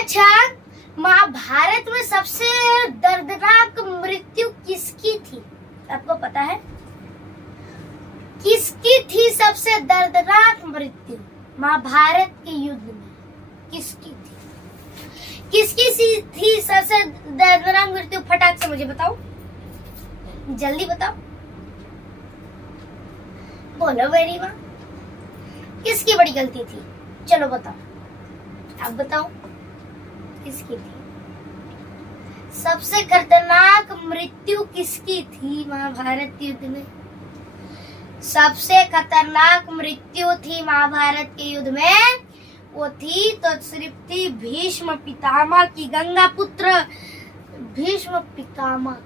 अच्छा, महाभारत में सबसे दर्दनाक मृत्यु किसकी थी? आपको पता है किसकी थी सबसे दर्दनाक मृत्यु महाभारत के युद्ध में? किसकी थी? किसकी थी सबसे दर्दनाक मृत्यु? फटाक से मुझे बताओ, जल्दी बताओ, बोलो मेरी माँ। किसकी बड़ी गलती थी? चलो बताओ, आप बताओ किसकी थी? सबसे खतरनाक मृत्यु किसकी थी महाभारत युद्ध में? सबसे खतरनाक मृत्यु थी महाभारत के युद्ध में, वो थी तो सिर्फ थी भीष्म पितामह की, गंगा पुत्र भीष्म पितामह।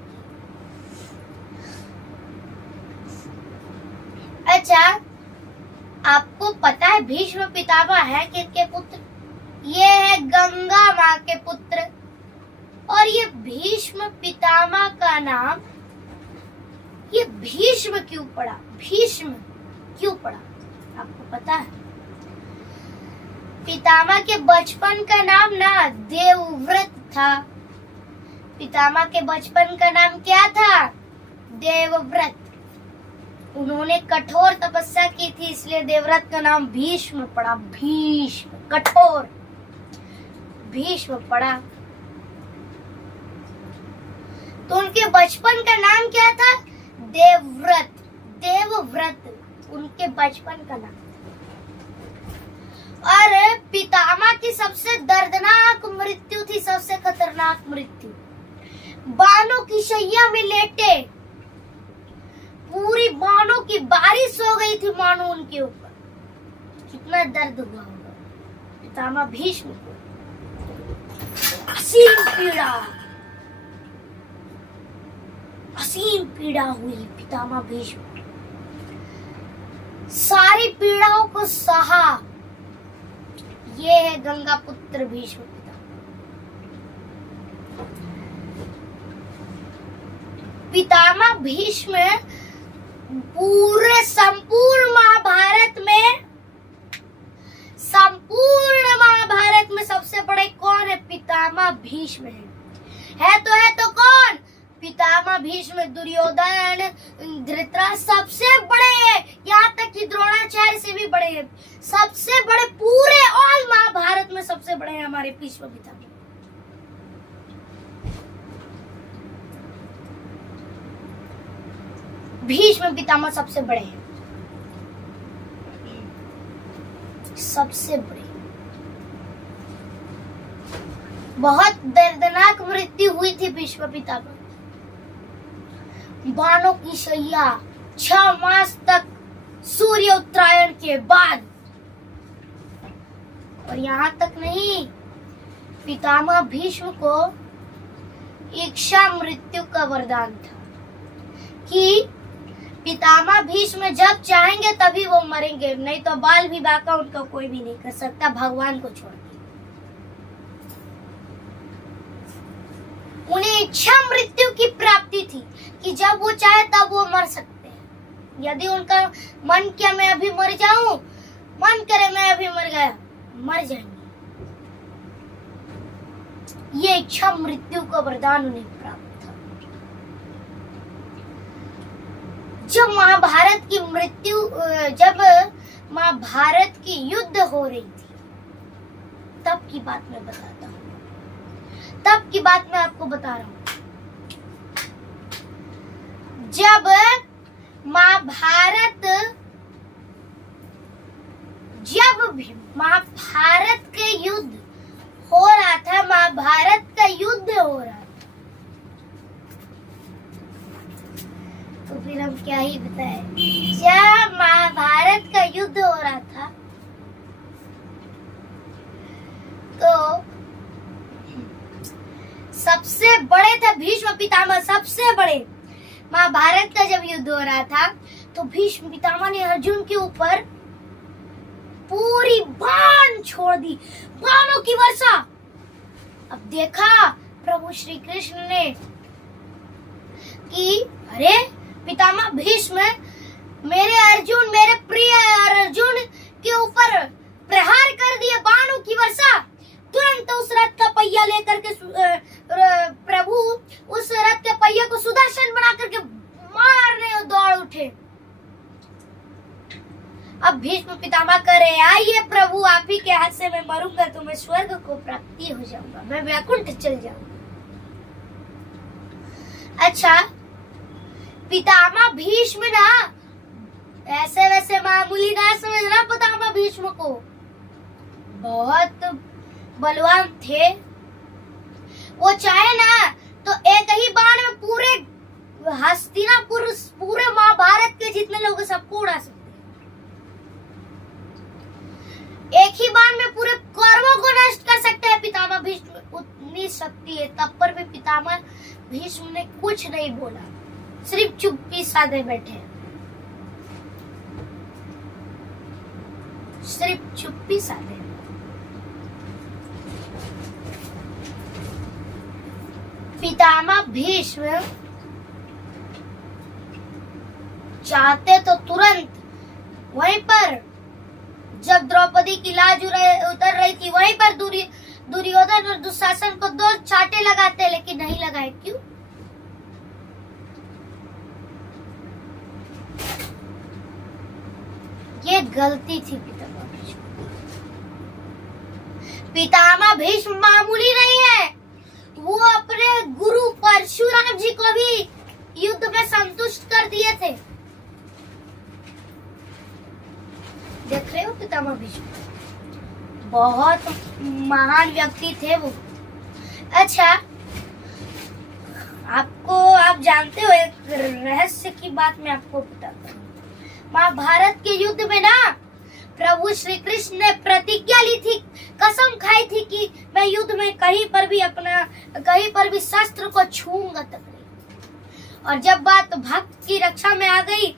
अच्छा, आपको पता है भीष्म पितामह है किसके पुत्र? ये है गंगा माँ के पुत्र। और ये भीष्म पितामह का नाम ये भीष्म क्यों पड़ा? भीष्म क्यों पड़ा आपको पता है? पितामह के बचपन का नाम ना देवव्रत था। पितामह के बचपन का नाम क्या था? देवव्रत। उन्होंने कठोर तपस्या की थी, इसलिए देवव्रत का नाम भीष्म पड़ा। भीष्म, कठोर, भीष्म पड़ा। तो उनके बचपन का नाम क्या था? देवव्रत। देवव्रत उनके बचपन का नाम। और पितामह की सबसे दर्दनाक मृत्यु थी, सबसे खतरनाक मृत्यु, बाणों की शैया में लेटे, पूरी बाणों की बारिश हो गई थी मानो उनके ऊपर। कितना दर्द हुआ होगा पितामह भीष्म को। असीम पीड़ा, असीम पीड़ा हुई पितामह भीष्म। सारी पीड़ाओं को सहा। ये है गंगा पुत्र भीष्म पितामह भीष्म। पूरे संपूर्ण महाभारत में सबसे बड़े कौन है? पितामह भीष्म है तो कौन? पितामह भीष्म। दुर्योधन, धृतराष्ट्र सबसे बड़े हैं, यहाँ तक कि द्रोणाचार्य से भी बड़े हैं। सबसे बड़े पूरे ऑल महाभारत में सबसे बड़े हैं हमारे भीष्म पितामह। भीष्म पितामह सबसे बड़े हैं, सबसे बड़े। बहुत दर्दनाक मृत्यु हुई थी भीष्म पितामह। बाणों की शैया 6 मास तक सूर्य उत्तरायण के बाद। और यहाँ तक नहीं, पितामह भीष्म को इच्छा मृत्यु का वरदान था कि पितामह भीष्म जब चाहेंगे तभी वो मरेंगे, नहीं तो बाल विवाह का उनका कोई भी नहीं कर सकता भगवान को छोड़ के। उन्हें इच्छा मृत्यु की प्राप्ति थी कि जब वो चाहे तब वो मर सकते हैं। यदि उनका मन किया मैं अभी मर जाऊं, मन करे मैं अभी मर गया, मर जाएंगे। ये इच्छा मृत्यु का वरदान उन्हें प्राप्त था। जब महाभारत की युद्ध हो रही थी, तब की बात मैं बताता हूँ, तब की बात मैं आपको बता रहा हूँ। जब महाभारत के युद्ध हो रहा था, महाभारत का युद्ध हो रहा था, तो फिर हम क्या ही बताएं। जब महाभारत का युद्ध हो रहा था तो सबसे बड़े थे भीष्म पितामह, सबसे बड़े। महाभारत का जब युद्ध हो रहा था तो भीष्म पितामह ने अर्जुन के ऊपर पूरी बाण छोड़ दी, बाणों की वर्षा। अब देखा प्रभु श्री कृष्ण ने कि अरे पितामह भीष्म मेरे अर्जुन, मेरे प्रिय अर्जुन के ऊपर प्रहार कर दिए बाणों की वर्षा। तुरंत उस रथ का पहिया लेकर के प्रभु उस रथ के पहिए को सुदर्शन बना करके मारने दौड़ उठे। अब भीष्म पितामह कह रहे, आइए प्रभु, आप ही के हाथ से मैं मरूंगा तो मैं स्वर्ग को प्राप्ति हो जाऊंगा, मैं वैकुंठ चल जाऊंगा। अच्छा, पितामह भीष्म ना ऐसे वैसे मामूली ना समझना, पितामह भीष्म को बहुत बलवान थे। वो चाहे ना तो एक ही बाण में पूरे हस्तिनापुर, पूरे महाभारत के जितने लोग सबको उड़ा सकते, एक ही बाण में पूरे कौरवों को नष्ट कर सकते हैं पितामह भीष्म, उतनी शक्ति है। तब पर भी पितामह भीष्म ने कुछ नहीं बोला, सिर्फ चुप्पी साधे बैठे, सिर्फ चुप्पी साधे। पितामह भीष्म चाहते तो तुरंत वहीं पर, जब द्रौपदी की लाज उतर रही थी, वहीं पर दुर्योधन और दुशासन को 2 चाटे लगाते, लेकिन नहीं लगाए। क्यों? ये गलती थी पितामह भीष्म। पितामह भीष्म मामूली नहीं है, वो अपने गुरु परशुराम जी को भी युद्ध में संतुष्ट कर दिए थे। देख रहे हो पितामह भीष्म, बहुत महान व्यक्ति थे वो। अच्छा, आप जानते हो, एक रहस्य की बात मैं आपको बताता हूँ। महाभारत के युद्ध में ना प्रभु श्री कृष्ण ने प्रतिज्ञा ली थी, कसम खाई थी कि मैं युद्ध में कहीं पर भी शस्त्र को छूऊंगा तक नहीं। और जब बात भक्त की रक्षा में आ गई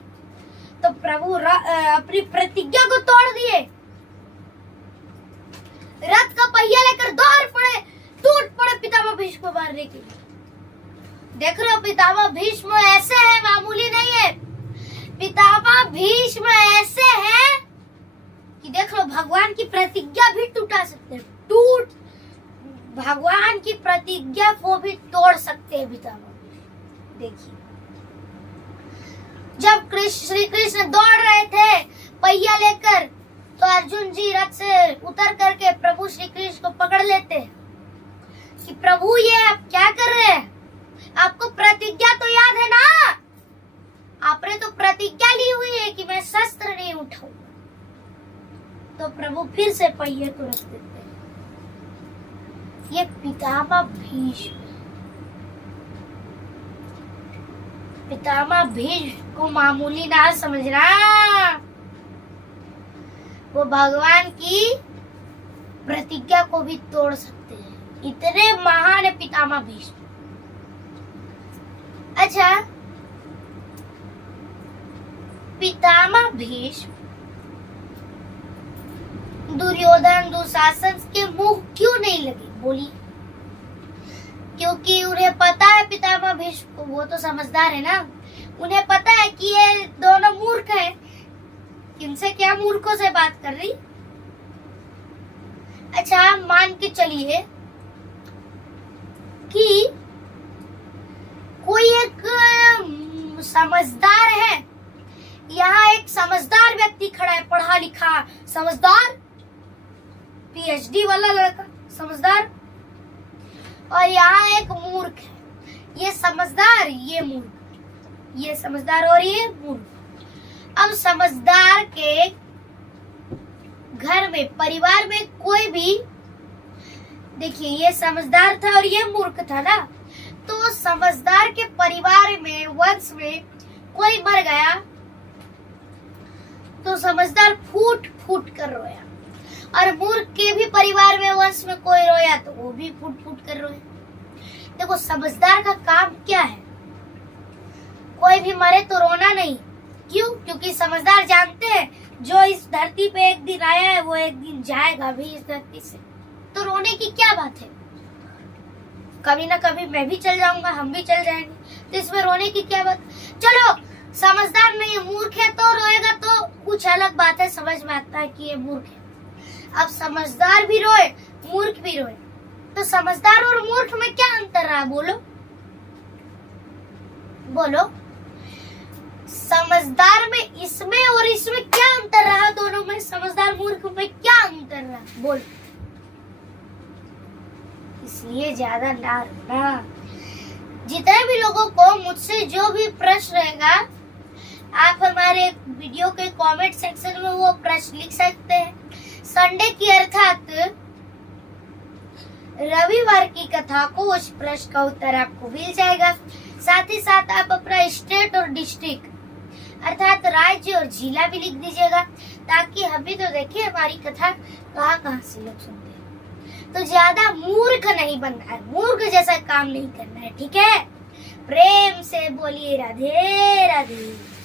तो प्रभु अपनी प्रतिज्ञा को तोड़ दिए, रथ का पहिया लेकर दौड़ पड़े, टूट पड़े पितामह भीष्म को मारने के लिए। देख रहे हो, पितामह भीष्म ऐसे हैं, मामूली नहीं है। पितामह भीष्म ऐसे हैं कि देख लो, भगवान की प्रतिज्ञा भी टूटा सकते हैं, भगवान की प्रतिज्ञा को भी तोड़ सकते हैं पितामह। देखिए, जब श्री कृष्ण दौड़ रहे थे पहिया लेकर, तो अर्जुन जी रथ से उतर करके प्रभु श्री कृष्ण को पकड़ लेते कि प्रभु, ये आप क्या कर रहे हैं? आपको प्रतिज्ञा तो याद है ना? आपने तो प्रतिज्ञा ली हुई है कि मैं शस्त्र नहीं उठाऊंगा। तो प्रभु फिर से पहिए को रख देते हैं। ये पितामह भीष्म, पितामह भीष्म को मामूली ना समझना, वो भगवान की प्रतिज्ञा को भी तोड़ सकते हैं, इतने महान है पितामह भीष्म। अच्छा, पितामह भीष्म दुर्योधन दुशासन के मुंह क्यों नहीं लगे? बोलिए। क्योंकि उन्हें पता है पितामह भीष्म को, वो तो समझदार है ना, उन्हें पता है कि ये दोनों मूर्ख है, इनसे क्या मूर्खों से बात कर रही। अच्छा, मान के चलिए कि कोई एक समझदार है, यहाँ एक समझदार व्यक्ति खड़ा है, पढ़ा लिखा समझदार, पीएचडी वाला लड़का समझदार, और यहाँ एक मूर्ख है। ये समझदार, ये मूर्ख, ये समझदार और ये मूर्ख। अब समझदार के घर में, परिवार में कोई भी, देखिए ये समझदार था और ये मूर्ख था ना, तो समझदार के परिवार में, वंश में कोई मर गया तो समझदार फूट फूट कर रोया, और मूर्ख के भी परिवार में, वंश में कोई रोया तो वो भी फूट फूट कर रोए। देखो, समझदार का काम क्या है? कोई भी मरे तो रोना नहीं। क्यों? क्योंकि समझदार जानते हैं जो इस धरती पे एक दिन आया है वो एक दिन जाएगा भी इस धरती से, तो रोने की क्या बात है? कभी ना कभी मैं भी चल जाऊंगा, हम भी चल जाएंगे, तो इसमें रोने की क्या बात? चलो, समझदार नहीं है, मूर्ख है तो रोएगा तो कुछ अलग बात है, समझ में आता है कि ये मूर्ख है। अब समझदार भी रोए, मूर्ख भी रोए, तो समझदार और मूर्ख में क्या अंतर रहा? बोलो बोलो, समझदार में इसमें और इसमें क्या अंतर रहा? दोनों में समझदार मूर्ख में क्या अंतर रहा? बोलो। इसलिए ज्यादा ना रोना। जितने भी लोगों को मुझसे जो भी प्रश्न रहेगा, आप हमारे वीडियो के कमेंट सेक्शन में वो प्रश्न लिख सकते हैं। संडे की अर्थात रविवार की कथा को उस प्रश्न का उत्तर आपको मिल जाएगा। साथ ही साथ आप अपना स्टेट और डिस्ट्रिक्ट अर्थात राज्य और जिला भी लिख दीजिएगा, ताकि हम भी तो देखिए हमारी कथा कहाँ कहाँ से लोग सुनते हैं। तो ज्यादा मूर्ख नहीं बनना है, मूर्ख जैसा काम नहीं करना है, ठीक है? प्रेम से बोलिए राधे राधे।